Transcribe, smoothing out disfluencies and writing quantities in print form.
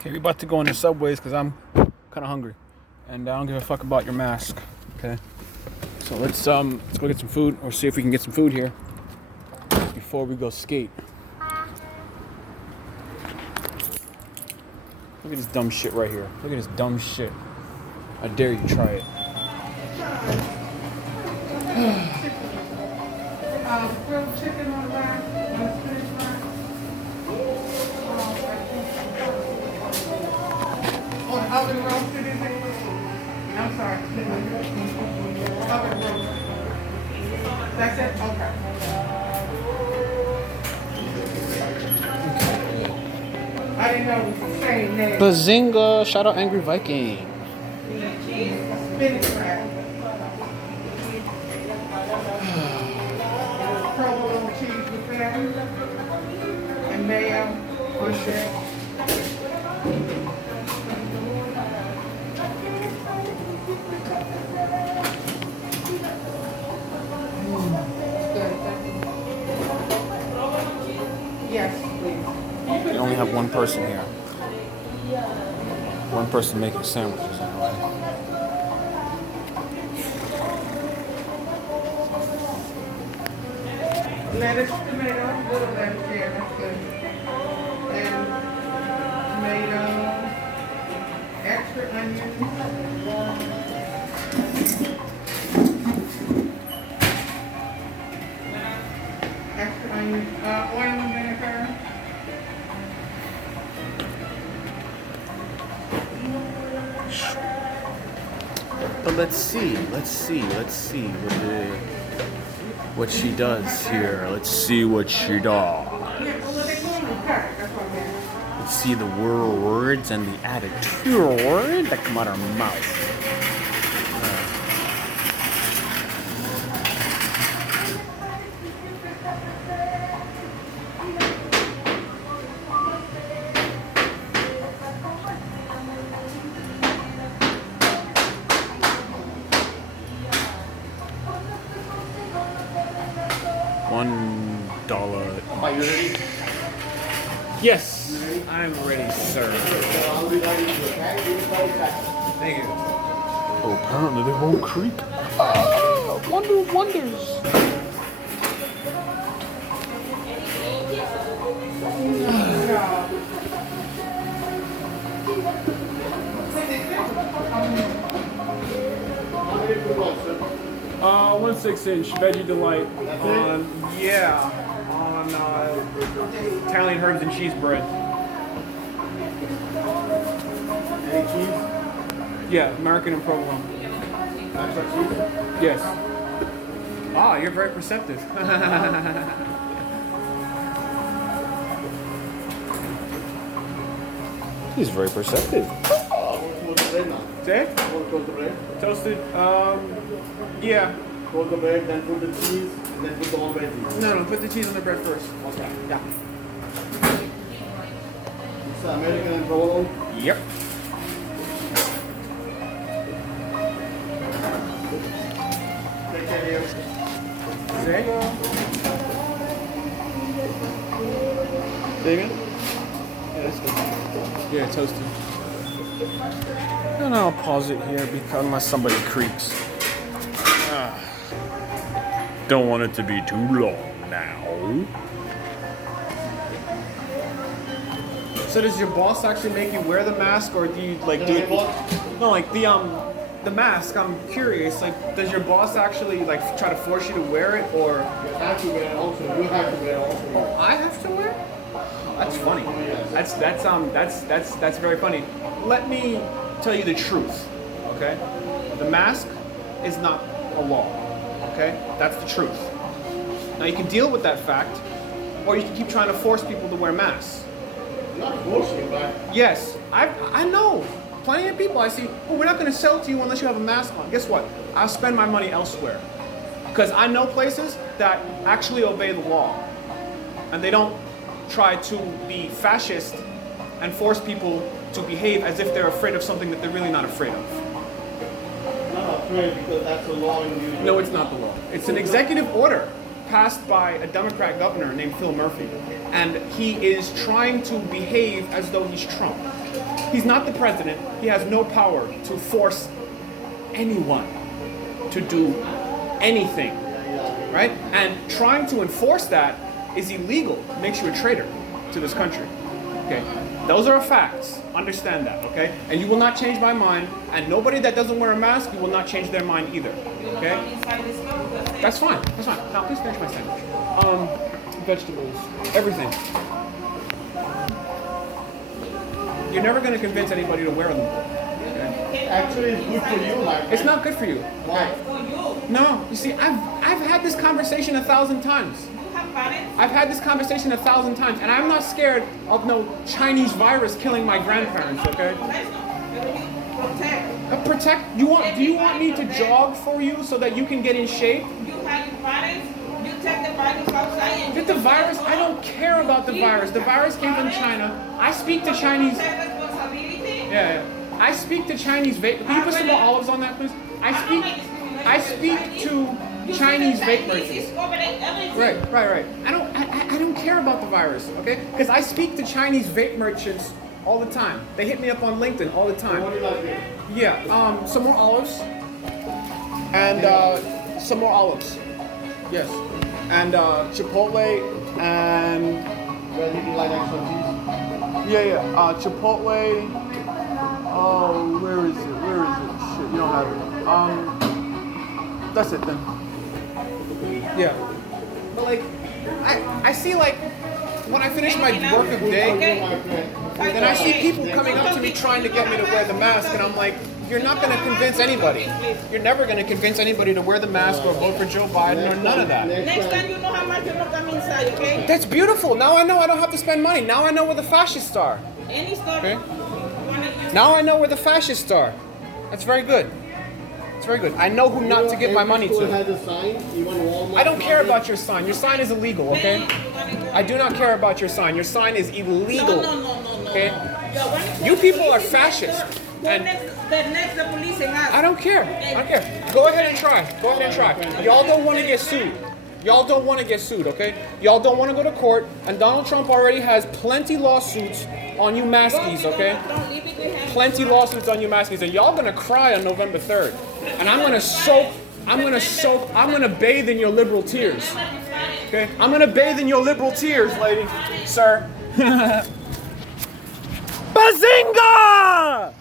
Okay, we about to go in the subways because I'm kind of hungry, and I don't give a fuck about your mask. Okay, so let's go get some food, or see if we can get some food here before we go skate. Look at this dumb shit right here. Look at this dumb shit. I dare you try it. Grilled chicken on the rack, on the spinach rack. On oven roasted, is it? I'm sorry. Oven roasted. That's it? Okay. I didn't know it was the same name. Bazinga! Shout out Angry Viking. Spinach rack. Provolone cheese with that. And mayo on that. Yes, please. We only have one person here. One person making sandwiches anyway. Lettuce, tomato, little lettuce, yeah, that's good. And tomato, extra onion. Extra onion, oil and vinegar. But let's see what she does here. Let's see what she does. Let's see the words and the attitude that come out of her mouth. $1. Are you ready? Yes, I'm ready, sir. Thank you. Oh, apparently they won't creak. Wonder of wonders. One 6-inch veggie delight on Italian herbs and cheese bread. Any cheese? Yeah, American and provolone. Extra cheese? Yes. Ah, you're very perceptive. He's very perceptive. Toast the bread now. Say? Toast the bread. Toasted. Yeah. Toast the bread, then put the cheese, and then put the all veggies. No, put the cheese on the bread first. Okay. Yeah. It's American and provolone. Yep. Take care here. Say? Say again? Yeah, that's good. Yeah, toasted. And I'll pause it here because unless somebody creaks. Don't want it to be too long now. So does your boss actually make you wear the mask, or do you like do it? No, like the mask. I'm curious. Like, does your boss actually like try to force you to wear it, or You have to wear it also. You have to wear it also. I have to wear it? That's funny. That's very funny. Let me tell you the truth. Okay, the mask is not a law. Okay, that's the truth. Now you can deal with that fact, or you can keep trying to force people to wear masks. Not forcing, but Yes, I know. Plenty of people I see, oh, we're not going to sell to you unless you have a mask on. Guess what? I'll spend my money elsewhere. Because I know places that actually obey the law. And they don't try to be fascist and force people to behave as if they're afraid of something that they're really not afraid of. not afraid because that's the law in New York. No, it's not the law. It's an executive order passed by a Democrat governor named Phil Murphy. And he is trying to behave as though he's Trump. He's not the president. He has no power to force anyone to do anything, right? And trying to enforce that is illegal. It makes you a traitor to this country. Okay, those are facts. Understand that, okay? And you will not change my mind. And nobody that doesn't wear a mask, you will not change their mind either. Okay? That's fine. That's fine. Now please finish my sandwich. Vegetables, everything. You're never going to convince anybody to wear them. Okay? Actually, it's good for you, my friend. It's not good for you. Why? No, you see, I've had this conversation 1,000 times. I've had this conversation 1,000 times, and I'm not scared of no Chinese virus killing my grandparents. Okay? Protect. Do you want me to jog for you so that you can get in shape? You have virus. You take the virus outside. Get the virus? I don't care about the virus. The virus came from China. I speak to Chinese. Yeah. I speak to Chinese vape. Can you put some more olives on that, please? I speak to Chinese vape merchants. Right. I don't care about the virus, okay? Because I speak to Chinese vape merchants all the time. They hit me up on LinkedIn all the time. What do you like here? Yeah. Some more olives. And some more olives. Yes. And Chipotle and. Well, you like extra cheese? Yeah. Chipotle. Oh, where is it? Shit, you don't have it. That's it then. Yeah. But like, I see like, when I finish my work of day, then I see people coming up to me trying to get me to wear the mask, and I'm like, you're not going to convince anybody. You're never going to convince anybody to wear the mask or vote for Joe Biden or none of that. Next time you know how much you're not coming inside, okay? That's beautiful. Now I know I don't have to spend money. Now I know where the fascists are. Any store. Okay? Now I know where the fascists are. That's very good. It's very good. I know who not to give my money to. Has a sign, even Walmart, I don't care about your sign. Your sign is illegal, okay? I do not care about your sign. Your sign is illegal. No. Okay? You people are fascists. And The police and us. I don't care. Go ahead and try. Y'all don't want to get sued. Okay? Y'all don't want to go to court. And Donald Trump already has plenty lawsuits on you maskies, okay? Plenty lawsuits on you maskies. And y'all gonna cry on November 3rd. And I'm gonna bathe in your liberal tears. Okay? I'm gonna bathe in your liberal tears, lady. Sir. Bazinga!